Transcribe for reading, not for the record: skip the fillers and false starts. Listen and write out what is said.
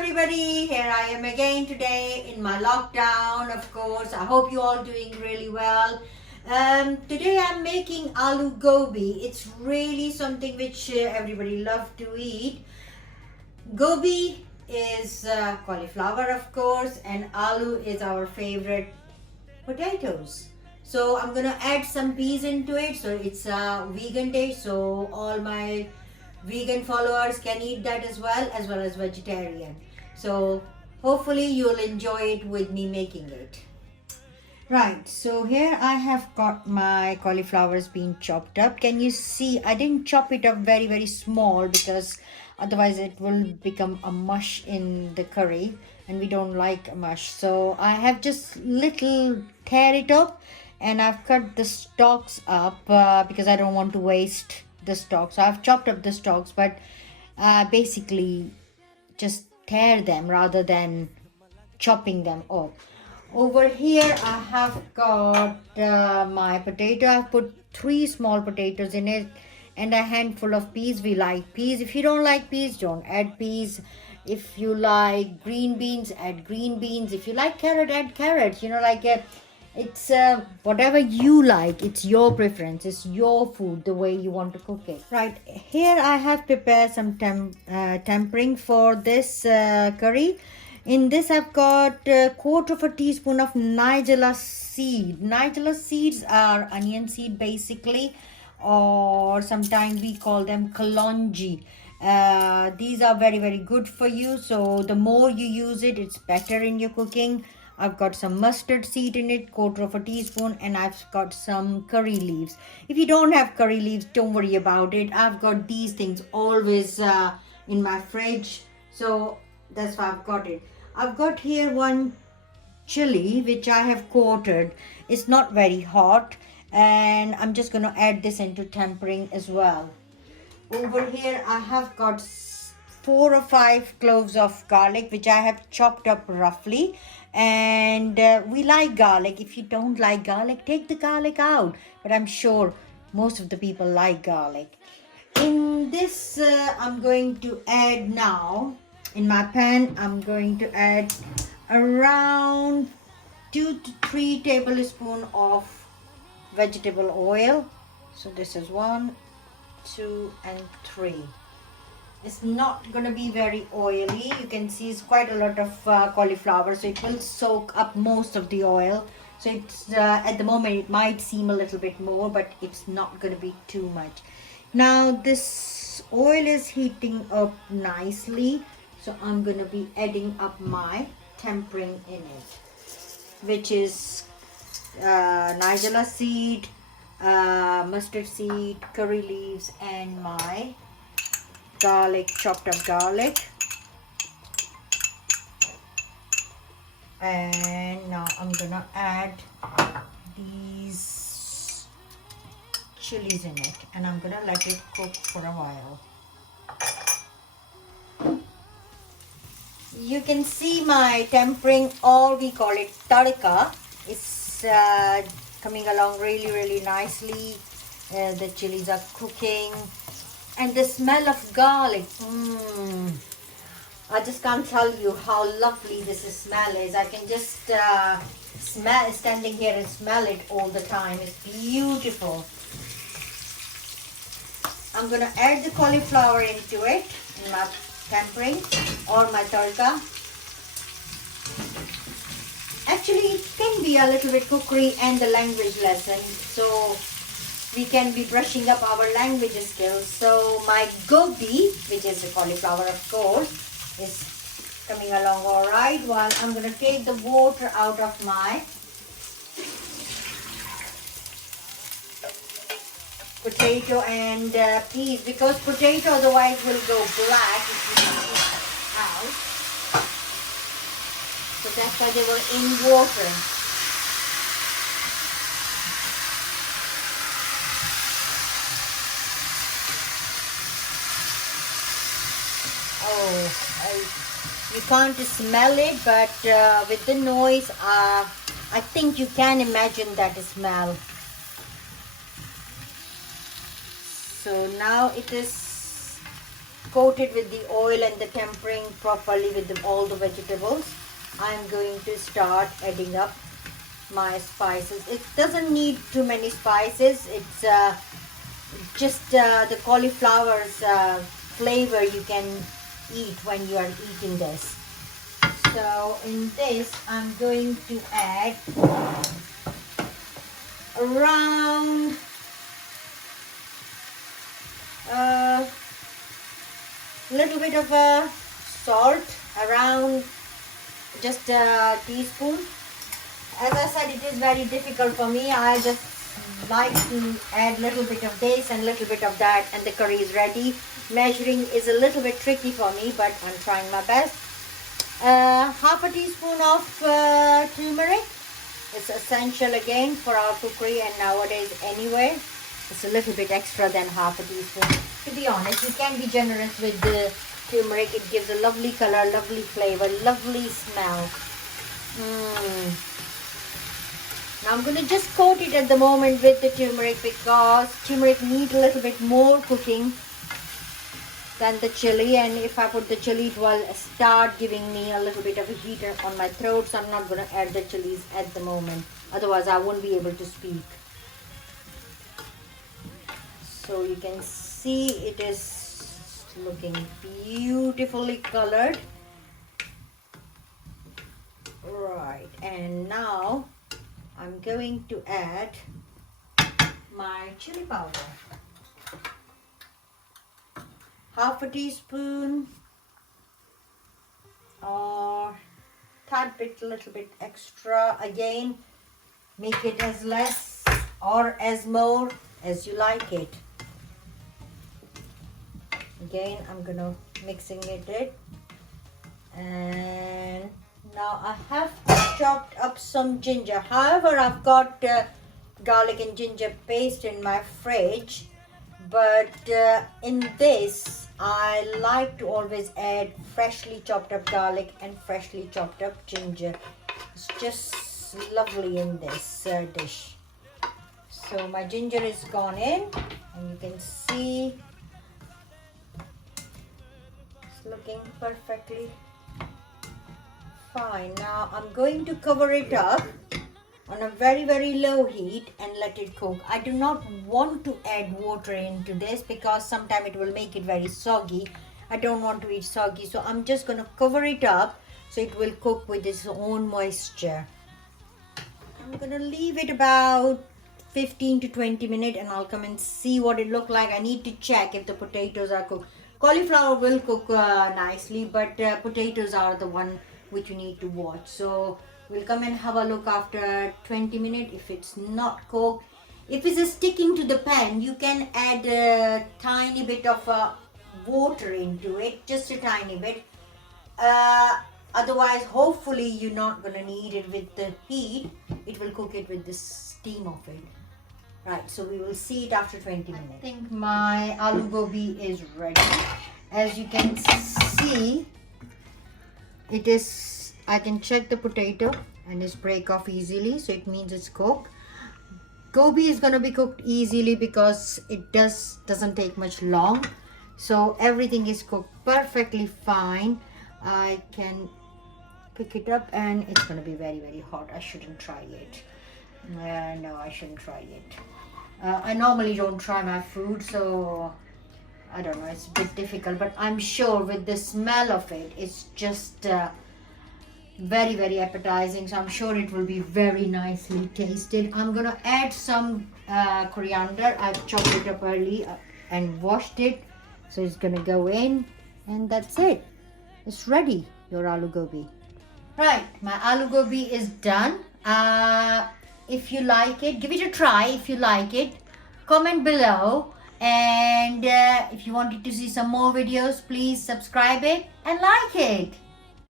everybody, here I am again today in my lockdown. Of course, I hope you all doing really well. Today I'm making aloo gobi. It's really something which everybody love to eat. Gobi is cauliflower, of course, and aloo is our favorite potatoes. So I'm gonna add some peas into it. So it's a vegan dish, so all my vegan followers can eat that as well as vegetarian. So hopefully you'll enjoy it with me making it. Right, so here I have got my cauliflowers being chopped up. Can you see I didn't chop it up very small because otherwise it will become a mush in the curry and we don't like a mush. So I have just little tear it up and I've cut the stalks up because I don't want to waste the stalks. So I've chopped up the stalks, but basically just tear them rather than chopping them up. Over here I have got my potato. I've put 3 small potatoes in it and a handful of peas. We like peas. If you don't like peas, don't add peas. If you like green beans, add green beans. If you like carrot, add carrots. It's whatever you like. It's your preference. It's your food, the way you want to cook it. Right, here I have prepared some tempering for this curry. In this I've got a quarter of a teaspoon of nigella seed. Nigella seeds are onion seed basically, or sometimes we call them kalonji. These are very good for you, so the more you use it, it's better in your cooking. I've got some mustard seed in it, quarter of a teaspoon, and I've got some curry leaves. If you don't have curry leaves, don't worry about it. I've got these things always in my fridge, so that's why I've got it. I've got here one chilli which I have quartered. It's not very hot, and I'm just going to add this into tempering as well. Over here I have got 4 or 5 cloves of garlic which I have chopped up roughly, and we like garlic. If you don't like garlic, take the garlic out, but I'm sure most of the people like garlic. In this I'm going to add now, in my pan I'm going to add around 2 to 3 tablespoons of vegetable oil. So this is 1, 2 and 3. It's not going to be very oily. You can see it's quite a lot of cauliflower, so it will soak up most of the oil. So it's at the moment it might seem a little bit more, but it's not going to be too much. Now this oil is heating up nicely, so I'm going to be adding up my tempering in it, which is nigella seed, mustard seed, curry leaves, and my garlic, chopped up garlic. And now I'm gonna add these chilies in it, and I'm gonna let it cook for a while. You can see my tempering, or we call it tadka. It's coming along really nicely. The chilies are cooking, and the smell of garlic, I just can't tell you how lovely this smell is. I can just standing here and smell it all the time. It's beautiful. I'm gonna add the cauliflower into it, in my tempering or my tadka. Actually, it can be a little bit cookery and the language lesson, so we can be brushing up our language skills. So my gobi, which is the cauliflower of course, is coming along all right, while I'm going to take the water out of my potato and peas, because potato otherwise will go black if you take it out. So that's why they were in water. You can't smell it, but with the noise, I think you can imagine that smell. So now it is coated with the oil and the tempering properly with all the vegetables, I'm going to start adding up my spices. It doesn't need too many spices. It's just the cauliflower's flavor you can eat when you are eating this. So in this, I'm going to add around a little bit of salt, around just a teaspoon. As I said, it is very difficult for me. I just like to add a little bit of this and a little bit of that, and the curry is ready. Measuring is a little bit tricky for me, but I'm trying my best. Half a teaspoon of turmeric. It's essential again for our cookery, and nowadays anyway, it's a little bit extra than half a teaspoon. To be honest, you can be generous with the turmeric. It gives a lovely color, lovely flavor, lovely smell. Now I'm going to just coat it at the moment with the turmeric, because turmeric needs a little bit more cooking than the chili, and if I put the chili it will start giving me a little bit of a heat on my throat, so I'm not going to add the chilies at the moment, otherwise I won't be able to speak. So you can see it is looking beautifully colored. Right, and now I'm going to add my chili powder. Half a teaspoon or tad bit, little bit extra. Again, make it as less or as more as you like it. Again, I'm gonna mixing it in, and now I have chopped up some ginger. However, I've got garlic and ginger paste in my fridge, but in this I like to always add freshly chopped up garlic and freshly chopped up ginger. It's just lovely in this dish. So my ginger is gone in, and you can see it's looking perfectly fine. Now I'm going to cover it up on a very low heat and let it cook. I do not want to add water into this because sometimes it will make it very soggy. I don't want to eat soggy, so I'm just going to cover it up so it will cook with its own moisture. I'm going to leave it about 15 to 20 minutes, and I'll come and see what it looks like. I need to check if the potatoes are cooked. Cauliflower will cook nicely, but potatoes are the one which you need to watch. So we'll come and have a look after 20 minutes if it's not cooked. If it's sticking to the pan, you can add a tiny bit of water into it, just a tiny bit. Otherwise, hopefully you're not going to need it with the heat. It will cook it with the steam of it. Right, so we will see it after 20 minutes. I think my aloo gobi is ready. As you can see, it is, I can check the potato and it's break off easily, so it means it's cooked. Gobi is going to be cooked easily because it doesn't take much long. So everything is cooked perfectly fine. I can pick it up and it's going to be very hot. I shouldn't try it. No, I shouldn't try it. I normally don't try my food, so I don't know, it's a bit difficult, but I'm sure with the smell of it, it's just very appetizing, so I'm sure it will be very nicely tasted. I'm gonna add some coriander. I've chopped it up early and washed it, so it's gonna go in, and that's it. It's ready, your aloo gobi. Right, my aloo gobi is done. If you like it, give it a try. If you like it, comment below, and if you wanted to see some more videos, please subscribe it and like it.